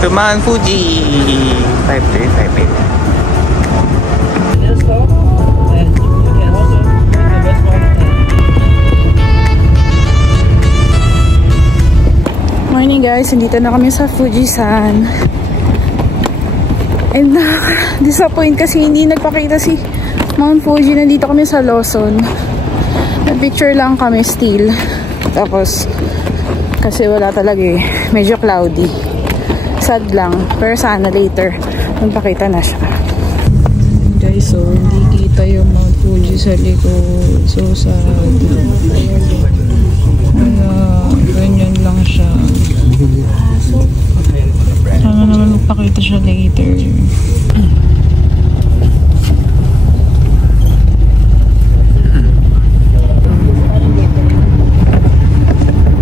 to Mount Fuji. 5358. Morning guys, nandito na kami sa Fujisan. And disappoint kasi hindi nagpakita si Mount Fuji. Nandito kami sa Lawson. Nag-picture lang kami still. Tapos kasi wala talaga eh. Medyo cloudy. Sad lang. Pero sana later magpakita na siya. Guys, so hindi kita yung Mount Fuji sa likod. So sad. Ganyan lang siya. Sana naman magpakita siya later.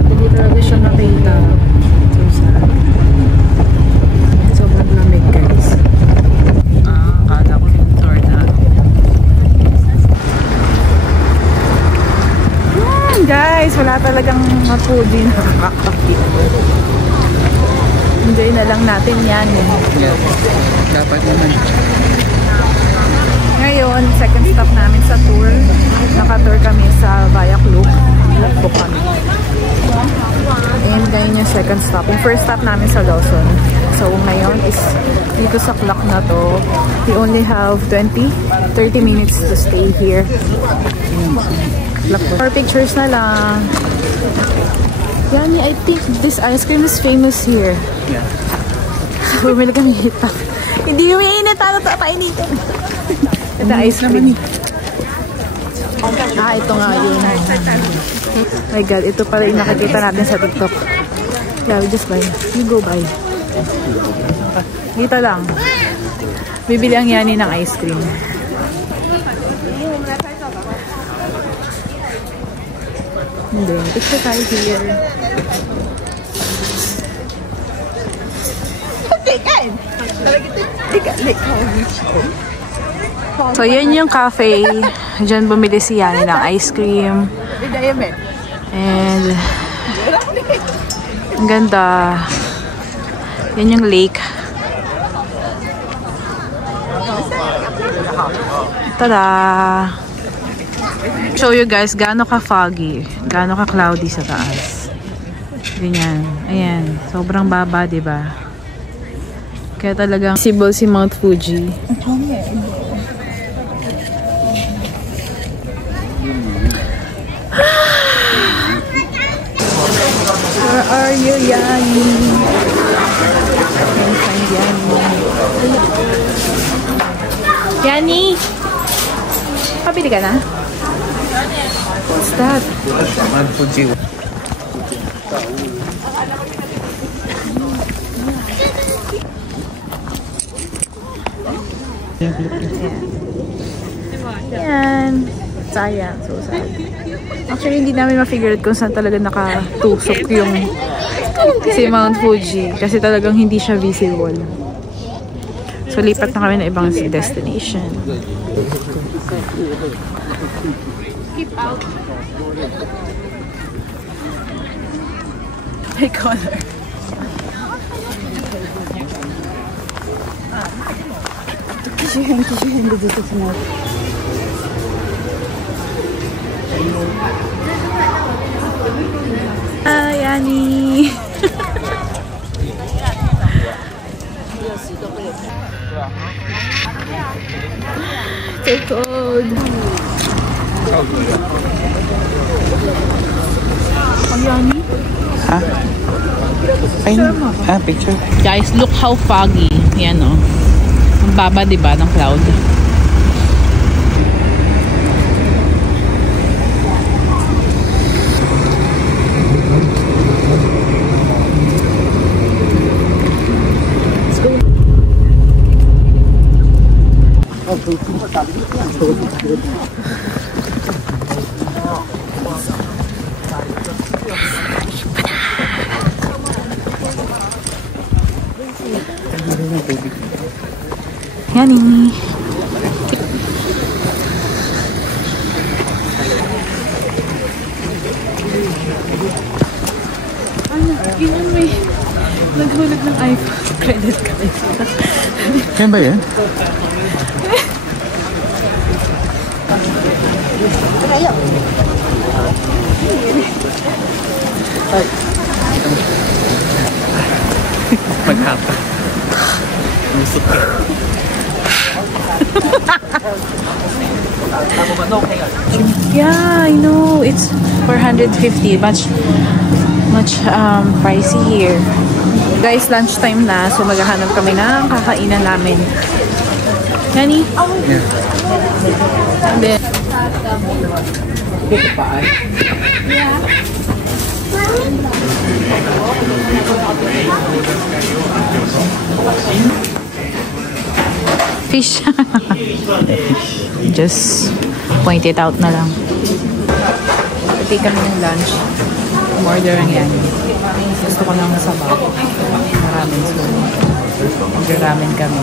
Hindi talaga siya makita. So sad. Sobrang lamig guys. Kala ko yung tour na. Guys, wala talagang Fuji na kakakita. Enjoy na lang natin yan. Dapat naman. Ngayon, second stop namin sa tour. Naka-tour kami sa Bayak Loop. Look kami. And ngayon yung second stop. Yung first stop namin sa Lawson. So ngayon is dito sa clock na to. We only have 30 minutes to stay here. For pictures na lang. Yani, I think this ice cream is famous here. Yeah. Bumili kami hita. Hindi yung mainit. Ano ito? Painitin. Ito ice cream. Ito nga yun. My God, ito pala yung nakikita natin sa TikTok. Yeah, we just buy. You go buy. Dito lang. Bibili ang Yani ng ice cream. Hindi. Picture tayo here. So, yun yung cafe. Diyan bumili si Yani ng ice cream. And ang ganda. Yan yung lake. Tada! Show you guys gaano ka foggy, gaano ka cloudy sa taas. Ganyan. Ayan, sobrang baba, 'di ba? Kaya talagang visible si Mount Fuji. Where are you, Yani? Yani? Pabili ka na? What's that? Mount Fuji. Yan. Sayang. So sad. Actually, hindi namin ma-figure out kung saan talaga nakatusok yung si Mount Fuji. Kasi talagang hindi siya visible. So, lipat na kami na ibang destination. Keep out. May color. Kisihan dito sa mouth. Yani. It's cold. Yani? Ha? Ay, picture. Guys, look how foggy. Yan o. Ang baba, diba, ng cloud. Let's go. Yani. Ano? Ginan mo eh. Naghulog ng iPhone. Credit card. Kaya ba yan? Maghapa. Musok ka. Yeah, I know. It's 450. Much pricey here. Guys, lunchtime na. So maghahanap kami ng kakainan namin. Nani? Yeah. And then, fish. Just point it out na lang. Pati kami ng lunch. Order ang yan. Gusto ko ng sabaw. Maraming sumo. Mag-ramen kami.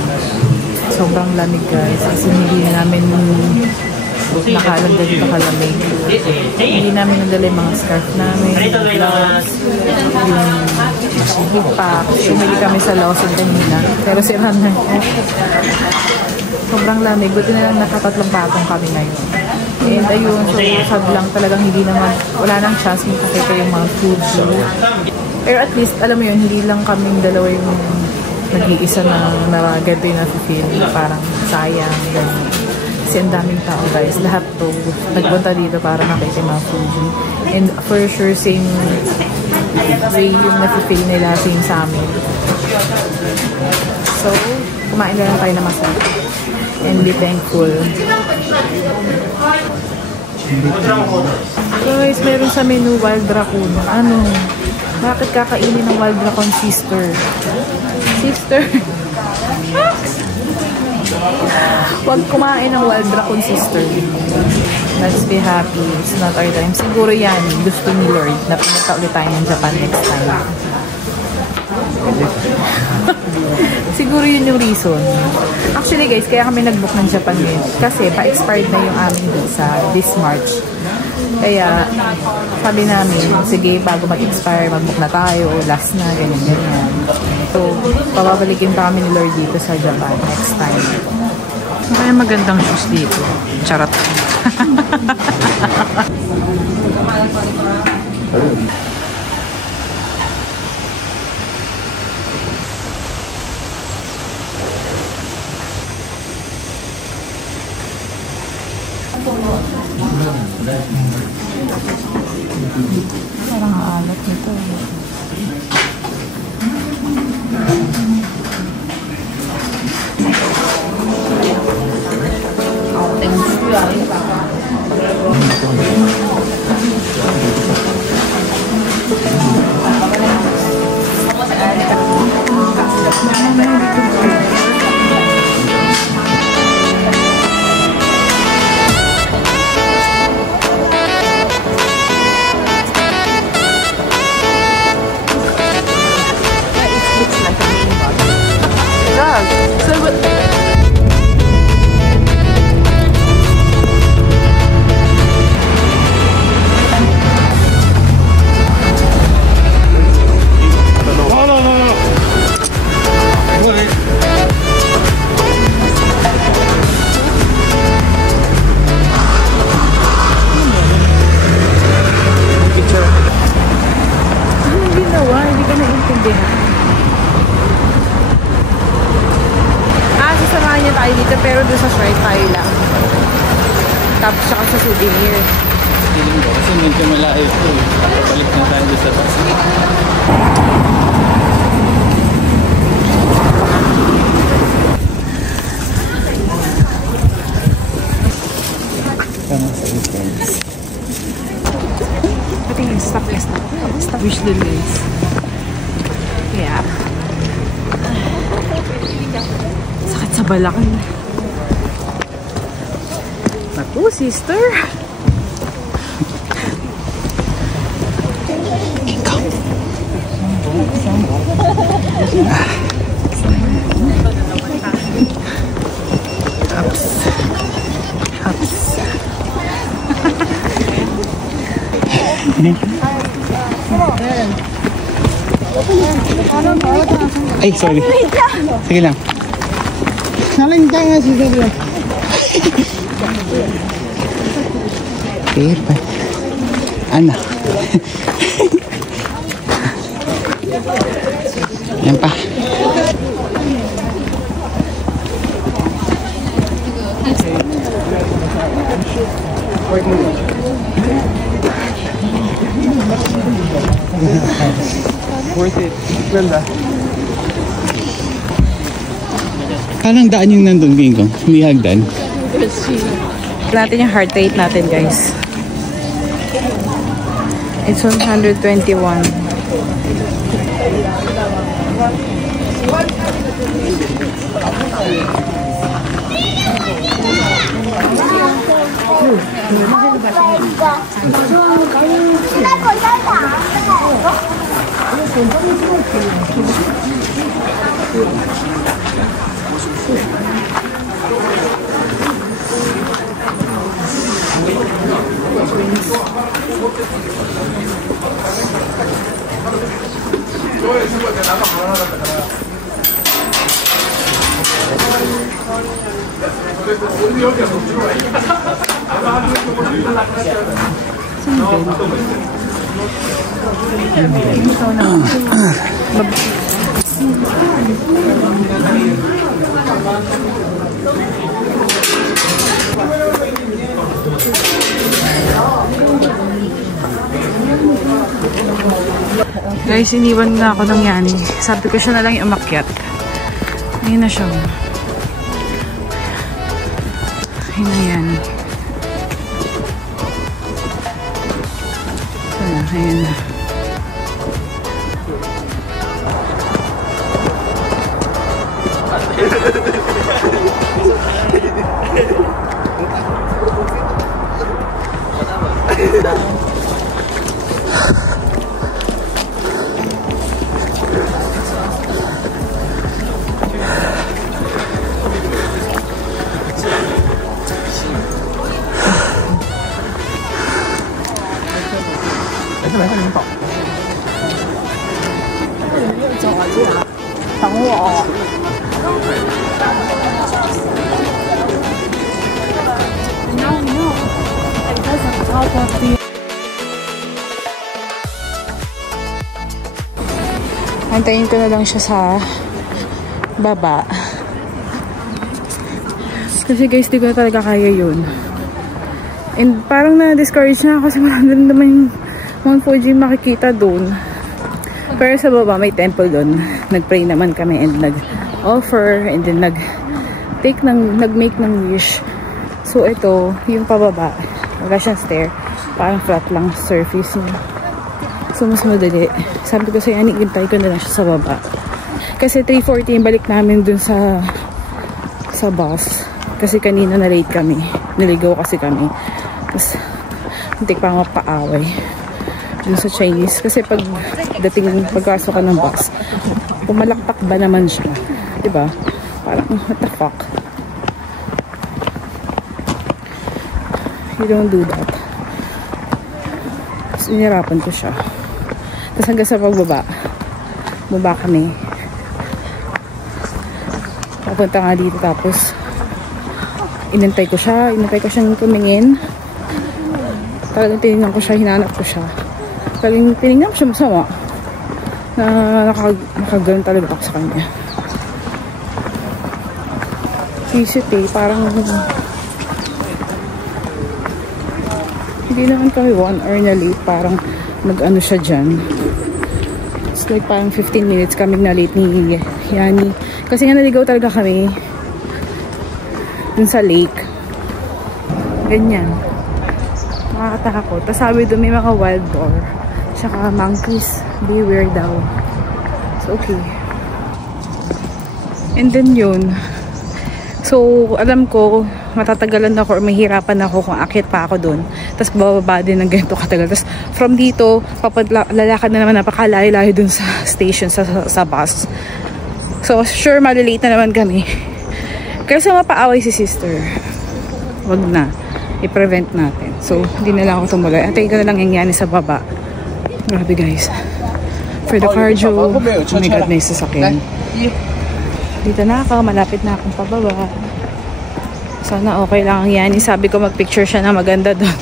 Sobrang lamig guys. Kasi hindi na namin nakalagda dito kalamig. Hindi namin nadala yung mga scarf namin, gloves, yung hip-pack. Sumili kami sa Lawson kanina. Pero sira na. Sobrang lamig. Buti na lang nakatatlong patong kami ngayon. And ayun, so sad lang talagang hindi naman, wala nang chance makakita yung mga food. Pero at least, alam mo yun, hindi lang kaming dalawa yung nag-iisa na ganito yung na-feel. Parang sayang, gano'n. Kasi ang daming tao guys. Lahat to nagpunta dito para makita yung mga food. And for sure, same way yung na-feel nila, same sa amin. So, kumain na lang tayo na masarap. And be thankful. Guys, meron sa menu wild raccoon. Ano? Bakit kakainin ng wild raccoon, sister? Sister? Huwag kumain ng wild raccoon, sister. Let's be happy. It's not our time. Siguro yan, gusto ni Lord na pumunta ulit tayo ng Japan next time. Siguro yun yung reason. Actually guys, kaya kami nag-book ng Japan ngayon. Kasi pa-expired na yung aming visa this March. Kaya sabi namin, sige, bago mag-expire, mag-book na tayo. Last na, ganyan-ganyan. So, pababalikin pa kami ni Lord dito sa Japan next time. Kaya magandang shoes dito. Charot. Parang alat nito. Pero doon sa Shrine tayo lang. Tapos saka sa souvenir. Feeling ko kasi medyo malayo ito eh. Balik na tayo doon sa bus. Tama sa weekends. Pati yung stop. Wish the lens. Yeah. Sakit sa balakang. Naku, sister. Ay, sorry. Sige lang. Nalintay nga si Gabriel. Okay, pa. Ano? Yan pa. Worth it. Ganda. Parang daan yung nandun, Ginggong. Hindi hagdan. Natin yung heart rate natin, guys. It's 121. Guys, iniwan na ako ng Yani. Sabi ko siya na lang yung umakyat. Ayun na siya. Ayun na Yani. Ayun na. Antayin ko na lang siya sa baba. Kasi guys, di ko na talaga kaya yun. And parang na-discourage na kasi marami naman yung Mount Fuji makikita doon. Pero sa baba may temple doon. Nag-pray naman kami and nag-offer and then nag-make ng wish. So ito, yung pababa. Wala siyang stair. Parang flat lang surface niya. So mas madali. Sabi ko sa Yani, hintay ko na lang siya sa baba. Kasi 3:40 yung balik namin dun sa bus. Kasi kanina na late kami. Naligaw kasi kami. Tapos hindi pa mapaaway dun sa Chinese. Kasi pagpasok ka ng bus, pumalakpak ba naman siya? Diba? Parang what the fuck? You don't do that. Tapos inirapan ko siya. Tapos hanggang sa baba kami. Papunta nga dito tapos inantay ko siyang tumingin. Talagang tinignan ko siya, hinanap ko siya. Talagang tinignan ko siya masama. Na nakaganoon talaga ako sa kanya. Visit parang hindi naman kami 1 hour na late. Parang nag-ano siya dyan. It's like parang 15 minutes kami na late ni Yani. Kasi nga naligaw talaga kami dun sa lake. Ganyan. Nakakatakot. Tapos sabi doon may mga wild boar. Tsaka monkeys. Beware daw. So, okay. And then yun. So, alam ko, matatagalan ako or mahirapan ako kung akit pa ako doon. Tapos bababa din ng ganito katagal. Tapos from dito, lalakad na naman napakalayo-layo dun sa station, sa bus. So, sure, malilate na naman kami. Kaya sa mapaaway si sister, wag na. I-prevent natin. So, hindi na lang ako tumuloy. Antayin ko na lang yung Yani sa baba. Grabe guys. For the cardio. Oh my God, may sasakyan. Dito na ako. Malapit na akong pababa. Sana okay lang yan. Sabi ko mag-picture siya na maganda doon.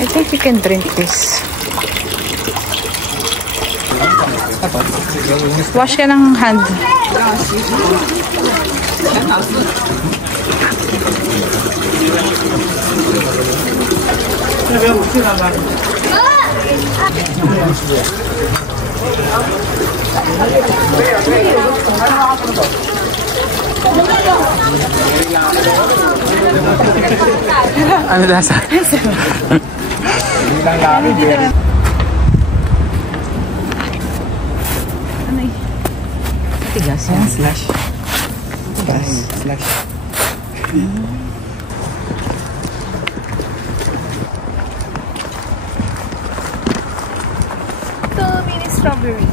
I think you can drink this. Wash ka ng hand. Ano lasa? Tigas yan. Slash. Slash. Ito, mini strawberry.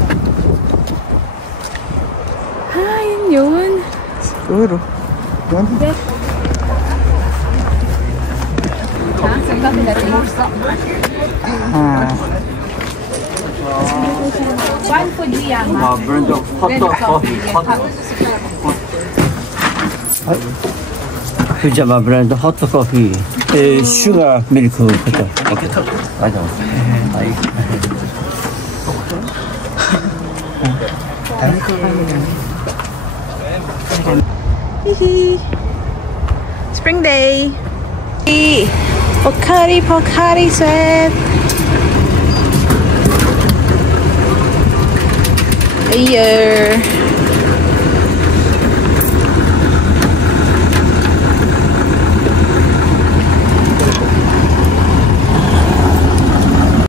Yun yun. Siguro. One Fujiyama. Brand of hot coffee. Fujiyama brand hot coffee. Sugar milk. 맞아. Hihi. Spring day. Pocari sweat. Ayer.